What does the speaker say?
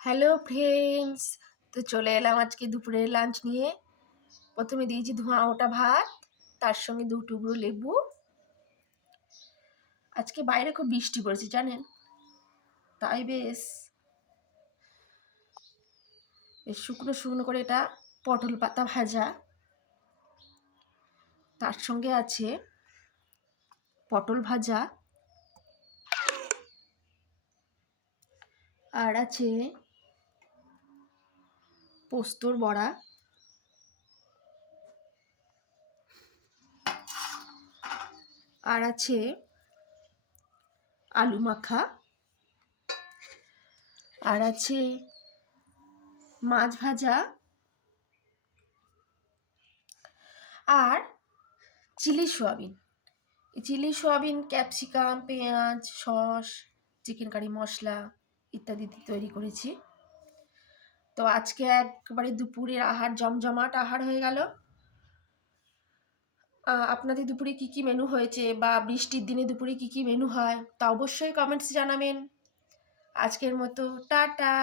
Hello friends, তো চলে এলাম আজকে দুপুরের লাঞ্চ নিয়ে। প্রথমে দিয়েছি ধোঁয়া ওটা ভাত, তার সঙ্গে 2 টুকরো লেবু। আজকে বাইরে খুব বৃষ্টি পড়েছে জানেন, তাই বেশ বেশ শুকনো শুকনো করে এটা পটল পাতা ভাজা, তার সঙ্গে আছে পটল ভাজা, আর আছে পোস্তর বড়া, আর আছে আলু মাখা, আর আছে মাছ ভাজা, আর চিলি সোয়াবিন। এই চিলি সোয়াবিন ক্যাপসিকাম, পেঁয়াজ, সস, চিকেন কারি মশলা ইত্যাদি দিয়ে তৈরি করেছি। তো আজকে একবারে দুপুরের আহার জমজমাট আহার হয়ে গেল। আপনাদের দুপুরে কি কি মেনু হয়েছে বা বৃষ্টির দিনে দুপুরে কি কি মেনু হয় তা অবশ্যই কমেন্টস জানাবেন। আজকের মতো টাটা।